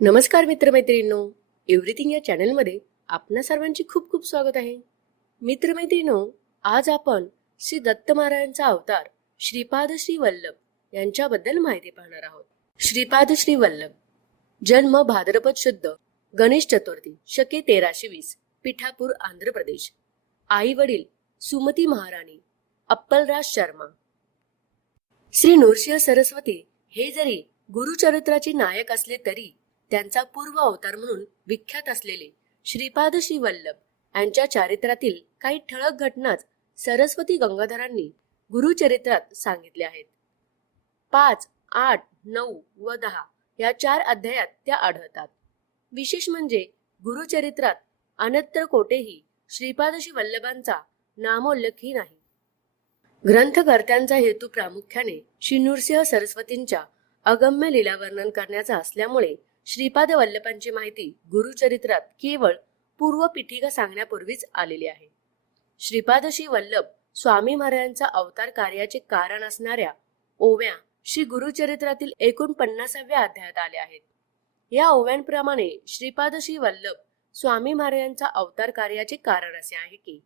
नमस्कार मित्रमैत्रिणींनो, एव्हरीथिंग या चॅनलमध्ये आपणा सर्वांचे खूप खूप स्वागत आहे. मित्रमैत्रिणींनो, आज आपण श्री दत्त महाराजांचा अवतार श्रीपाद श्री वल्लभ यांच्याबद्दल माहिती पाहणार आहोत. श्रीपाद श्री वल्लभ जन्म भाद्रपद शुद्ध गणेश चतुर्थी शके 1320 पिठापूर आंध्र प्रदेश. आई वडील सुमती महाराणी, अप्पलराज शर्मा. श्री नृसिंह सरस्वती हे जरी गुरुचरित्राचे नायक असले तरी त्यांचा पूर्व अवतार म्हणून विख्यात असलेले श्रीपाद श्री वल्लभ यांच्या चारित्र्यातील काही ठळक घटनाच सरस्वती गंगाधरांनी गुरुचरित्रात सांगितल्या आहेत. 5, 8, 9 व 10 या 4 अध्यायात त्या आढळतात. विशेष म्हणजे गुरुचरित्रात अन्यत्र कोठेही श्रीपाद श्री वल्लभांचा नामोल्लेखही नाही. ग्रंथकर्त्यांचा हेतू प्रामुख्याने श्री नृसिंह सरस्वतींच्या अगम्य लीला वर्णन करण्याचा असल्यामुळे श्रीपाद वल्लभांची माहिती गुरुचरित्रात केवळ पूर्व पीठिका सांगण्यापूर्वीच आलेली आहे. श्रीपाद श्री वल्लभ स्वामी महाराजांचा अवतार कार्याचे कारण असणाऱ्या ओव्या श्री गुरुचरित्रातील एकूण 50व्या अध्यायात आल्या आहेत. या ओव्यांप्रमाणे श्रीपाद श्री वल्लभ स्वामी महाराजांचा अवतार कार्याचे कारण असे आहे की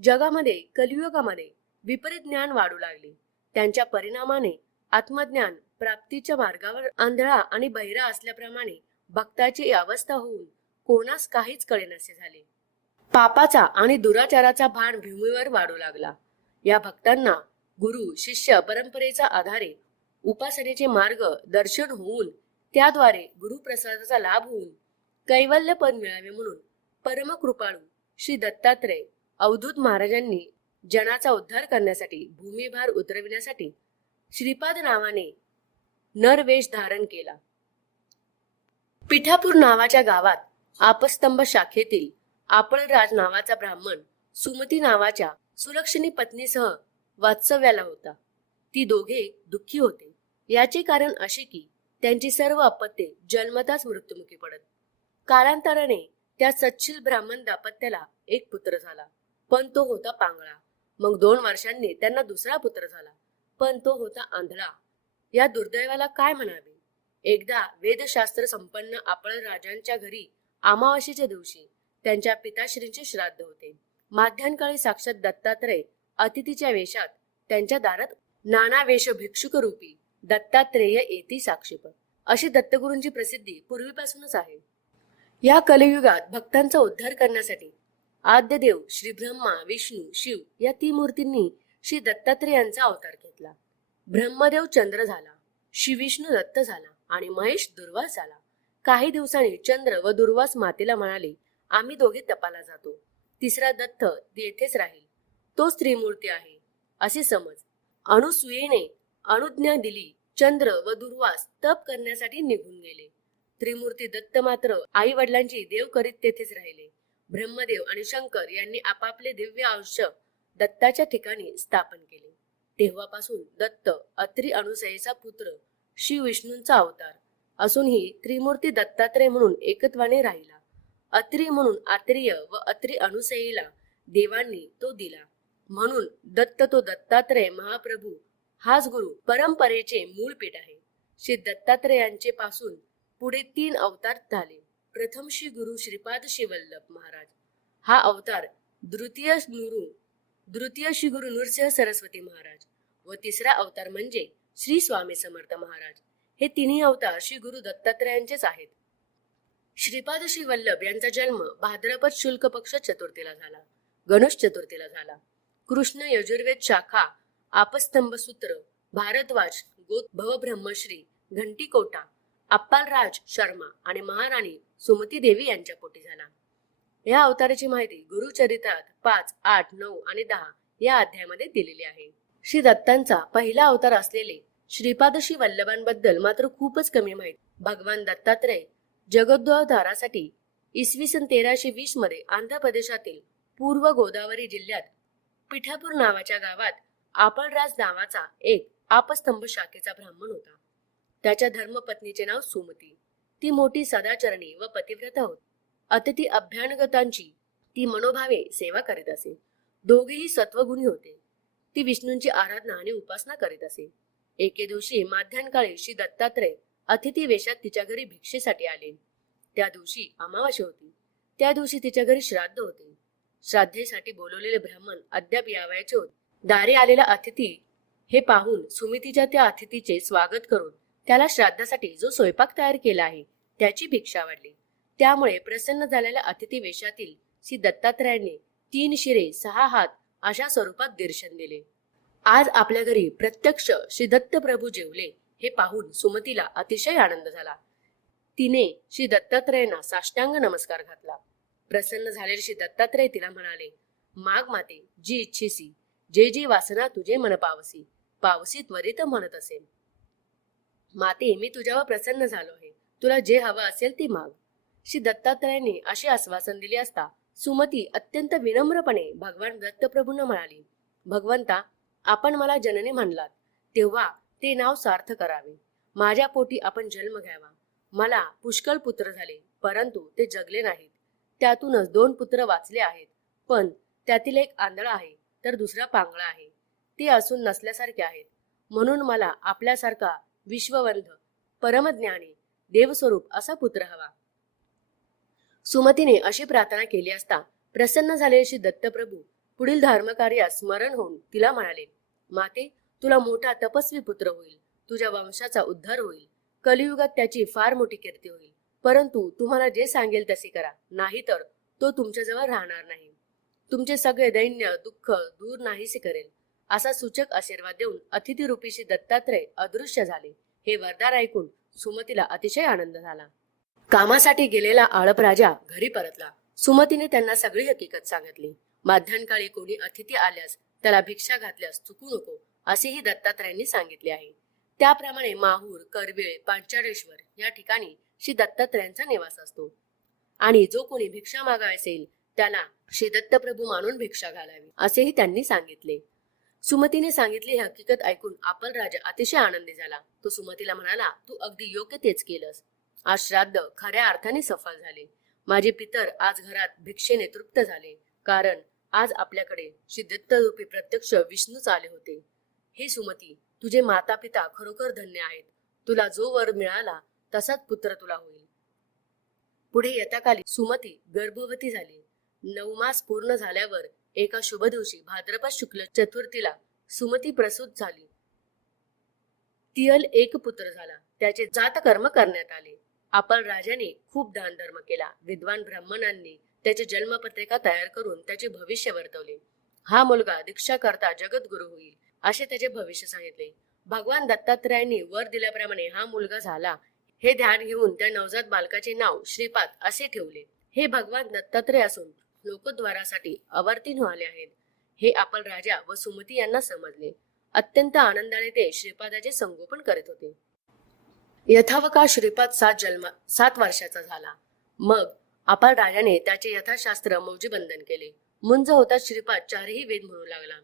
जगामध्ये कलियुगामध्ये विपरीत ज्ञान वाढू लागले. त्यांच्या परिणामाने आत्मज्ञान प्राप्तीच्या मार्गावर आंधळा आणि बहिरा असल्याप्रमाणे भक्ताची अवस्था होऊन कोणास काहीच कळेनासे झाले. पापाचा आणि दुराचाराचा भान भूमीवर वाढू लागला. या भक्तांना गुरु शिष्य परंपरेचा आधारे उपासनेचे मार्ग दर्शन होऊन त्याद्वारे गुरुप्रसादाचा लाभ होऊन कैवल्य पद मिळावे म्हणून परमकृपाळू श्री दत्तात्रय अवधूत महाराजांनी जनाचा उद्धार करण्यासाठी भूमिभार उतरविण्यासाठी श्रीपाद नावाने नरवेश धारण केला. पिठापूर नावाच्या गावात आपस्तंभ शाखेतील आपळराज नावाचा ब्राह्मण सुमती नावाच्या सुलक्षणी पत्नीसह वास्तव्याला होता. ती दोघे दुःखी होते. याचे कारण असे की त्यांची सर्व अपत्ये जन्मताच मृत्युमुखी पडत. कालांतराने त्या सच्छील ब्राह्मण दाम्पत्याला एक पुत्र झाला, पण तो होता पांगळा. मग 2 वर्षांनी त्यांना दुसरा पुत्र झाला, पण तो होता आंधळा. या दुर्दैवाला काय म्हणावे. एकदा वेदशास्त्र संपन्न आपळ राजांच्या घरी अमावास्येच्या दिवशी त्यांच्या पिताश्रींचे श्राद्ध होते. माध्यान्काळी साक्षात दत्तात्रय अतिथीच्या वेशात त्यांच्या दारात नाना वेश भिक्षुक रूपी दत्तात्रेय येती साक्षीप अशी दत्तगुरूंची प्रसिद्धी पूर्वीपासूनच आहे. या कलियुगात भक्तांचा उद्धार करण्यासाठी आद्य देव श्री ब्रह्मा विष्णू शिव या 3 मूर्तींनी श्री दत्तात्रेयांचा अवतार घेतला. ब्रह्मदेव चंद्र झाला, श्री विष्णू दत्त झाला आणि महेश दुर्वास झाला. काही दिवसांनी चंद्र व दुर्वास मातेला म्हणाले, आम्ही दोघे तपाला जातो. तिसरा दत्त येथेच राहील, तो स्त्रीमूर्ती आहे असे समज. अनुसूयेने अनुज्ञा दिली. चंद्र व दुर्वास तप करण्यासाठी निघून गेले. त्रिमूर्ती दत्त मात्र आई वडिलांची देव करीत तेथेच राहिले. ब्रह्मदेव आणि शंकर यांनी आपापले दिव्य अंश दत्ताच्या ठिकाणी स्थापन केले. तेव्हापासून दत्त अत्री अनुसयेचा पुत्र श्री विष्णूंचा अवतार असूनही त्रिमूर्ती दत्तात्रय म्हणून एकत्वाने राहिला. अत्री म्हणून आत्रेय व अत्री अनुसयेला देवांनी तो दिला. म्हणून दत्त तो दत्तात्रय महाप्रभू हाच गुरु परंपरेचे मूळ पीठ आहे. श्री दत्तात्रयांचे पासून पुढे 3 अवतार झाले. प्रथम श्री गुरु श्रीपाद श्री वल्लभ महाराज हा अवतार, द्वितीय श्री गुरु नृसिंह सरस्वती महाराज व तिसरा अवतार म्हणजे श्री स्वामी समर्थ महाराज. हे 3ही अवतार श्री गुरु दत्तात्रयांचेच आहेत. श्रीपाद श्री वल्लभ यांचा जन्म भाद्रपद शुल्क पक्ष चतुर्थीला झाला, गणेश चतुर्थीला झाला. कृष्ण यजुर्वेद शाखा आपस्तंभ सूत्र भारद्वाज गोत भवब्रह्मश्री घंटीकोटा अप्पालराज शर्मा आणि महाराणी सुमती देवी यांच्या पोटी झाला. या अवताराची माहिती गुरुचरित्रात 5, 8, 9 आणि 10 या अध्यायामध्ये दिलेली आहे. श्री दत्तांचा पहिला अवतार असलेले श्रीपाद श्री वल्लभांबद्दल मात्र खूपच कमी माहिती. भगवान दत्तात्रय जगद्धारासाठी इसवी सन 1320 मध्ये आंध्र प्रदेशातील पूर्व गोदावरी जिल्ह्यात पिठापूर नावाच्या गावात आपळराज नावाचा एक आपस्तंभ शाखेचा ब्राह्मण होता. त्याच्या धर्मपत्नीचे नाव सुमती. ती मोठी सदाचरणी व पतिव्रता होती. अतिथी अभ्यागतांची ती मनोभावे सेवा करीत असे. दोघेही सत्वगुणी होते. ती विष्णूंची आराधना आणि उपासना करीत असे. एके दिवशी माध्यान्काळी श्री दत्तात्रय अतिथी वेशात तिच्या घरी भिक्षेसाठी आले. त्या दिवशी अमावास्या होती. त्या दिवशी तिच्या घरी श्राद्ध होते. श्राद्धेसाठी बोलवलेले ब्राह्मण अद्याप यावयाचे होते. दारी आलेला अतिथी हे पाहून सुमितीच्या त्या अतिथीचे स्वागत करून त्याला श्राद्धासाठी जो स्वयंपाक तयार केला आहे त्याची भिक्षा वाढली. त्यामुळे प्रसन्न झालेल्या अतिथी वेशातील श्री दत्तात्रयाने 3 शिरे 6 हात अशा स्वरूपात दर्शन दिले. आज आपल्या घरी प्रत्यक्ष श्री दत्त प्रभू जेवले हे पाहून सुमतीला अतिशय आनंद झाला. तिने श्री दत्तात्रयांना साष्टांग नमस्कार घातला. प्रसन्न झालेले श्री दत्तात्रय तिला म्हणाले, माग माते, जी इच्छिसी, जे जी वासना तुझे मन पावसी, पावसी त्वरित म्हणत असेल. माते, मी तुझ्यावर प्रसन्न झालो आहे. तुला जे हवं असेल ते माग. श्री दत्तात्रयाने असे आश्वासन दिले असता सुमती अत्यंत विनम्रपणे भगवान दत्तप्रभूंना म्हणाली, भगवंता, आपण मला जननी म्हणलात तेव्हा ते नाव सार्थ करावे. माझ्या पोटी आपण जन्म घ्यावा. मला पुष्कळ पुत्र झाले, परंतु ते जगले नाहीत. त्यातूनच 2 पुत्र वाचले आहेत, पण त्यातील एक आंधळा आहे तर दुसरा पांगळा आहे. ते असून नसल्यासारखे आहेत. म्हणून मला आपल्यासारखा विश्ववंध, परमज्ञानी, देवस्वरूप असा पुत्र हवा. सुमतीने अशी प्रार्थना केली असता प्रसन्न झालेले श्री दत्तप्रभू पुढील धर्मकार्यास स्मरण होऊन तिला म्हणाले, माते, तुला मोठा तपस्वी पुत्र होईल. तुझ्या वंशाचा उद्धार होईल. कलियुगात त्याची फार मोठी कीर्ती होईल. परंतु तुम्हाला जे सांगेल तसे करा, नाहीतर तो तुमच्याजवळ राहणार नाही. तुमचे सगळे दैन्य दुःख दूर नाहीसे करेल. असा सूचक आशीर्वाद देऊन अतिथी रूपी श्री दत्तात्रय अदृश्य झाले. हे वरदान ऐकून सुमतीला अतिशय आनंद झाला. कामासाठी गेलेला आळप राजा घरी परतला. सुमतीने त्यांना सगळी हकीकत सांगितली. माध्यान्काळी कोणी अतिथी आल्यास त्याला भिक्षा घातल्यास चुकू नको असेही दत्तात्रयांनी सांगितले आहे. त्याप्रमाणे माहूर, करवीळ, पांचाळेश्वर या ठिकाणी श्री दत्तात्रयांचा निवास असतो. आणि जो कोणी भिक्षा मागाय असेल त्याला श्री दत्तप्रभू मानून भिक्षा घालावी असेही त्यांनी सांगितले. सुमतीने सांगितली हकीकत ऐकून आपल राजा अतिशय आनंदी झाला. तो सुमतीला म्हणाला, तू अगदी योग्य तेच केलंस. आज श्राद्ध खऱ्या अर्थाने सफल झाले. माझे पितर आज घरात भिक्षेने तृप्त झाले, कारण आज आपल्याकडे श्री दत्तरूपी प्रत्यक्ष विष्णूच आले होते. हे सुमती, तुझे माता पिता खरोखर धन्य आहेत. तुला जो वर मिळाला तसाच पुत्र तुला होईल. पुढे यथाकाली सुमती गर्भवती झाली. 9 मास पूर्ण झाल्यावर एका शुभ दिवशी भाद्रपद शुक्ल चतुर्थीला सुमती प्रसूत झाली. तियल एक पुत्र झाला. त्याचे जातकर्म करण्यात आले. आपल राजाने खूप दान धर्म केला. विद्वान ब्राह्मणांनी त्याची जन्मपत्रिका तयार करून त्याचे भविष्य वर्तवले. हा मुलगा दीक्षा करता जगद्गुरु होईल असे त्याचे भविष्य सांगितले. भगवान दत्तात्रयांनी वर दिल्याप्रमाणे हा मुलगा झाला. हे ध्यान घेऊन त्या नवजात बालकाचे नाव श्रीपाद असे ठेवले. हे भगवान दत्तात्रय असून लोकद्वारासाठी अवर्तीन आले आहेत. हे आपल राजा व सुमती यांना समजले. अत्यंत आनंदाने ते श्रीपादाचे संगोपन करीत होते. यथावकाश श्रीपाद 7 वर्षाचा झाला. मग आपल राजाने त्याचे यथाशास्त्र मौजीबंधन केले. मुंज होता श्रीपाद 4ही वेद म्हणू लागला.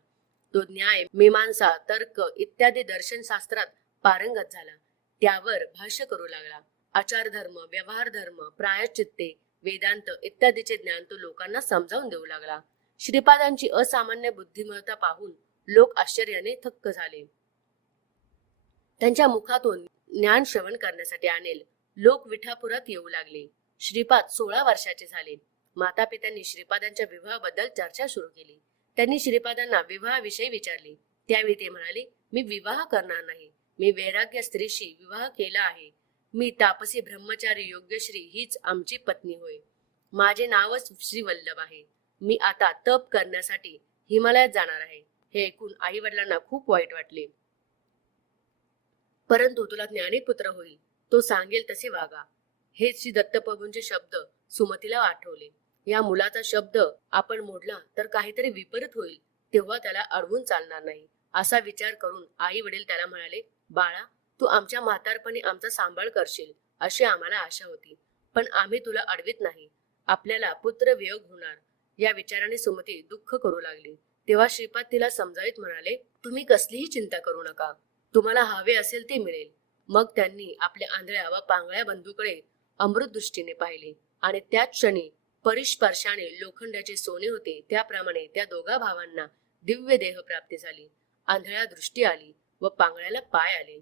तो न्याय, मीमांसा, तर्क इत्यादी दर्शनशास्त्रात पारंगत झाला. त्यावर भाष्य करू लागला. आचार धर्म, व्यवहार धर्म, प्रायश्चित्ते, वेदांत इत्यादीचे ज्ञान तो लोकांना समजावून देऊ लागला. श्रीपादांची असामान्य बुद्धिमत्ता पाहून लोक आश्चर्याने थक्क झाले. त्यांच्या मुखातून ज्ञान श्रवण करण्यासाठी आणेल लोक विठापुरात येऊ लागले. श्रीपाद 16 वर्षाचे झाले. माता पित्यांनी श्रीपादांच्या विवाहाबद्दल चर्चा सुरू केली. त्यांनी श्रीपादांना विवाहाविषयी विचारले. त्यावेळी ते म्हणाले, मी विवाह करणार नाही. मी वैराग्य स्त्रीशी विवाह केला आहे. मी तापसी ब्रह्मचारी योग्यश्री हीच आमची पत्नी होय. माझे नावच श्री वल्लभ आहे. मी आता तप करण्यासाठी हिमालयात जाणार आहे. हे ऐकून आई वडिलांना खूप वाईट वाटले. परंतु तुला ज्ञानी पुत्र होईल. तो सांगेल तसे वागा. हे श्री दत्तप्रभूंचे शब्द सुमतीला आठवले. या मुलाचा शब्द आपण मोडला तर काहीतरी विपरीत होईल, तेव्हा त्याला अडवून चालणार नाही असा विचार करून आई वडील त्याला म्हणाले, बाळा, तू आमच्या म्हातारपणी आमचा सांभाळ करशील अशी आम्हाला आशा होती, पण आम्ही तुला अडवित नाही. आपल्याला पुत्र वियोग होणार या विचाराने सुमती दुःख करू लागली. तेव्हा श्रीपाद तिला समजावीत म्हणाले, तुम्ही कसलीही चिंता करू नका. तुम्हाला हवे असेल ते मिळेल. मग त्यांनी आपल्या आंधळ्या व पांगळ्या बंधूकडे अमृत दृष्टीने पाहिले आणि त्याच क्षणी परिस्पर्शाने लोखंडाचे सोने होते त्याप्रमाणे त्या दोघा भावांना दिव्य देह प्राप्ती झाली. आंधळ्या दृष्टी आली व पांगळ्याला पाय आले.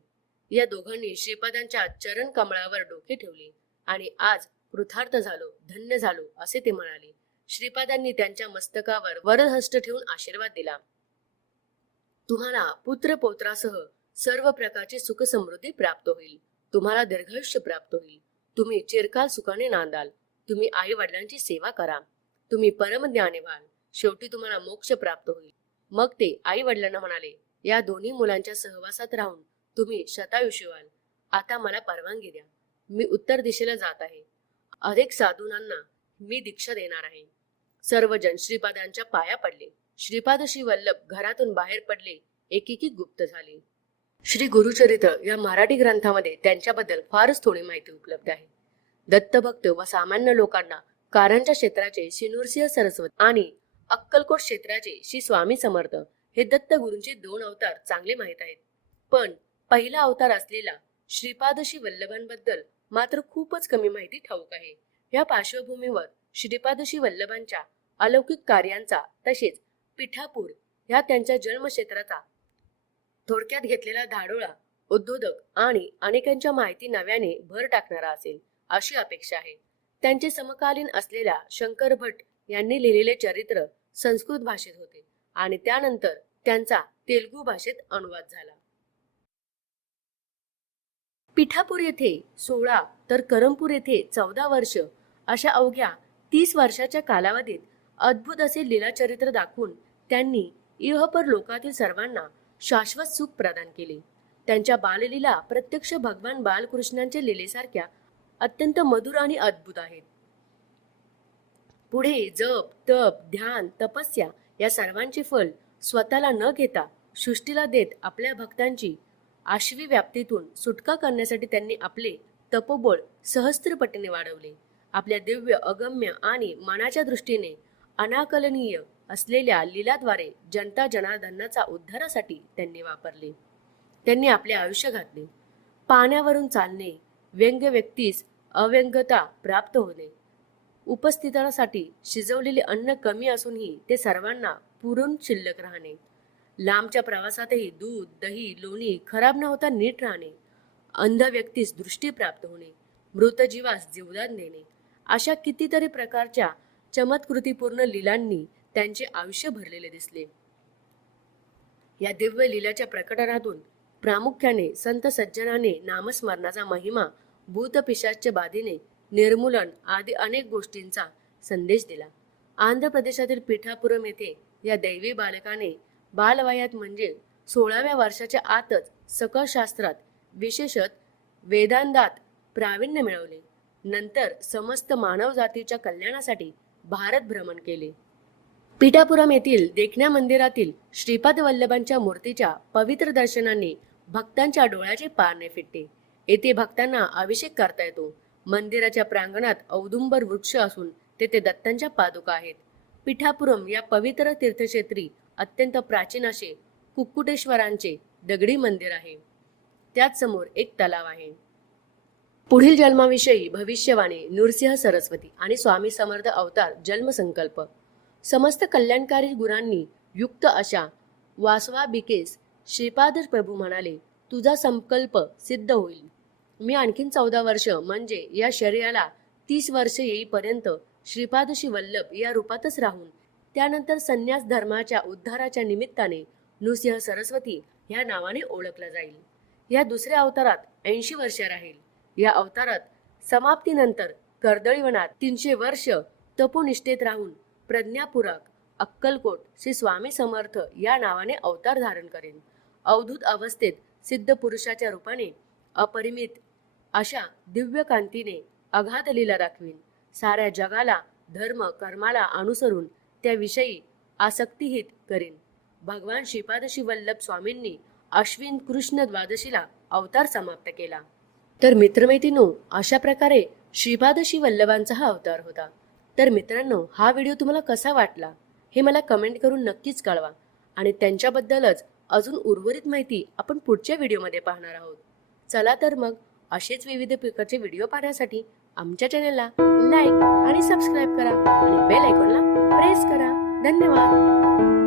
या दोघांनी श्रीपादांच्या चरण कमळावर डोके ठेवले आणि आज कृतार्थ झालो, धन्य झालो असे ते म्हणाले. श्रीपादांनी त्यांच्या मस्तकावर वरदहस्त ठेवून आशीर्वाद दिला. तुम्हाला पुत्र पौत्रासह सर्व प्रकारची सुख समृद्धी प्राप्त होईल. तुम्हाला दीर्घायुष्य प्राप्त होईल. तुम्ही चिरकाल सुखाने नांदाल. तुम्ही आई वडिलांची सेवा करा. तुम्ही परमज्ञानी व्हाल. शेवटी तुम्हाला मोक्ष प्राप्त होईल. मग ते आई वडिलांना म्हणाले, या दोन्ही मुलांच्या सहवासात राहून तुम्ही शतायुषी व्हाल. आता मला परवानगी द्या. मी उत्तर दिशेला जात आहे. अधिक साधूंना मी दीक्षा देणार आहे. सर्वजण श्रीपादांच्या पाया पडले. श्रीपाद श्री वल्लभ घरातून बाहेर पडले. एकेकी गुप्त झाले. श्री गुरुचरित्र या मराठी ग्रंथामध्ये त्यांच्याबद्दल फारच थोडी माहिती उपलब्ध आहे. दत्तभक्त व सामान्य लोकांना कारंजा क्षेत्राचे श्री नृसिंह सरस्वती आणि अक्कलकोट क्षेत्राचे श्री स्वामी समर्थ हे दत्त गुरूंचे 2 अवतार चांगले माहीत आहेत. पण पहिला अवतार असलेला श्रीपाद श्री वल्लभांबद्दल मात्र खूपच कमी माहिती ठाऊक आहे. या पार्श्वभूमीवर श्रीपाद श्री वल्लभांच्या अलौकिक कार्यांचा तसेच पिठापूर ह्या त्यांच्या जन्मक्षेत्राचा थोडक्यात घेतलेला धाडोळा उद्बोधक आणि अनेकांच्या माहिती नव्याने भर टाकणारा असेल अशी अपेक्षा आहे. त्यांचे समकालीन असलेल्या शंकर भट यांनी लिहिलेले चरित्र संस्कृत भाषेत होते आणि त्यानंतर त्यांचा तेलुगू भाषेत अनुवाद झाला. पिठापूर येथे 16 तर करमपूर येथे 14 वर्ष अशा अवघ्या 30 वर्षाच्या कालावधीत अद्भुत असे लीला चरित्र दाखवून त्यांनी इहपर लोकातील सर्वांना शाश्वत सुख प्रदान केले. त्यांच्या बाललीला प्रत्यक्ष भगवान बालकृष्णांच्या लीलेसारख्या अत्यंत मधुर आणि अद्भुत आहेत. पुढे जप, तप, ध्यान, तपस्या या सर्वांचे फल स्वतःला न घेता सृष्टीला देत आपल्या भक्तांची आश्वी व्याप्तीतून सुटका करण्यासाठी त्यांनी आपले तपोबळ सहस्त्रपटीने वाढवले. आपल्या दिव्य, अगम्य आणि मनाच्या दृष्टीने अनाकलनीय असलेल्या लीलाद्वारे जनता जनार्दनाचा उद्धारासाठी त्यांनी वापरले. त्यांनी आपले आयुष्य घातले. पाण्यावरून चालणे, व्यंग्य व्यक्तीस अव्यंगता प्राप्त होणे, उपस्थितांसाठी शिजवलेले अन्न कमी असूनही ते सर्वांना पुरून शिल्लक राहणे, लांबच्या प्रवासातही दूध, दही, लोणी खराब न होता नीट राहणे, अंध व्यक्तीस दृष्टी प्राप्त होणे, मृत जीवास जीवदान देणे, अशा कितीतरी प्रकारच्या चमत्कृतीपूर्ण लीलांनी त्यांचे आयुष्य भरलेले दिसले. या दिव्य लीलाच्या प्रकटनातून प्रामुख्याने संत सज्जनाने नामस्मरणाचा महिमा, भूतपिशाच्य बाधेने निर्मूलन आदी अनेक गोष्टींचा संदेश दिला. आंध्र प्रदेशातील पिठापुरम येथे या दैवी बालकाने बालवयात म्हणजे 16व्या वर्षाच्या आतच सकळ शास्त्रात विशेषत वेदांतात प्रावीण्य मिळवले. नंतर समस्त मानव जातीच्या कल्याणासाठी भारत भ्रमण केले. पिठापुरम येथील देखण्या मंदिरातील श्रीपाद वल्लभांच्या मूर्तीच्या पवित्र दर्शनाने भक्तांच्या डोळ्याचे पारणे फिटते. येथे भक्तांना अभिषेक करता येतो. मंदिराच्या प्रांगणात औदुंबर वृक्ष असून तेथे दत्तांच्या पादुका आहेत. पिठापुरम या पवित्र तीर्थक्षेत्री अत्यंत प्राचीन असे कुक्कुटेश्वरांचे दगडी मंदिर आहे. त्याच समोर एक तलाव आहे. पुढील जन्माविषयी भविष्यवाणी, नृसिंह सरस्वती आणि स्वामी समर्थ अवतार जन्मसंकल्प. समस्त कल्याणकारी गुणांनी युक्त अशा वासवाबिकेस श्रीपाद प्रभू म्हणाले, तुझा संकल्प सिद्ध होईल. मी आणखीन 14 वर्ष म्हणजे या शरीराला 30 वर्ष येईपर्यंत श्रीपाद श्री वल्लभ या रूपातच राहून त्यानंतर संन्यास धर्माच्या उद्धाराच्या निमित्ताने नृसिंह सरस्वती या नावाने ओळखला जाईल. या दुसऱ्या अवतारात 80 वर्ष राहील. या अवतारात समाप्तीनंतर कर्दळीवनात 300 वर्ष तपोनिष्ठेत राहून प्रज्ञापूरक अक्कलकोट श्री स्वामी समर्थ या नावाने अवतार धारण करेन. अवधूत अवस्थेत सिद्ध पुरुषाच्या रूपाने अपरिमित अशा दिव्य कांतीने अगाध लीला दाखवीन. साऱ्या जगाला धर्म कर्माला अनुसरून त्याविषयी आसक्तिहित करीन. भगवान श्रीपाद श्री वल्लभ स्वामींनी अश्विन कृष्ण द्वादशीला अवतार समाप्त केला. तर मित्रमैत्रिणींनो, अशा प्रकारे श्रीपाद श्री वल्लभांचा हा अवतार होता. तर मित्रांनो, हा व्हिडिओ तुम्हाला कसा वाटला हे मला कमेंट करून नक्कीच कळवा. आणि त्यांच्याबद्दलच अजून उर्वरित माहिती आपण पुढच्या व्हिडिओमध्ये पाहणार आहोत. चला तर मग असेच विविध प्रकारचे व्हिडिओ पाहण्यासाठी आमच्या चॅनलला लाईक आणि सबस्क्राईब करा आणि बेल आयकॉनला प्रेस करा. धन्यवाद.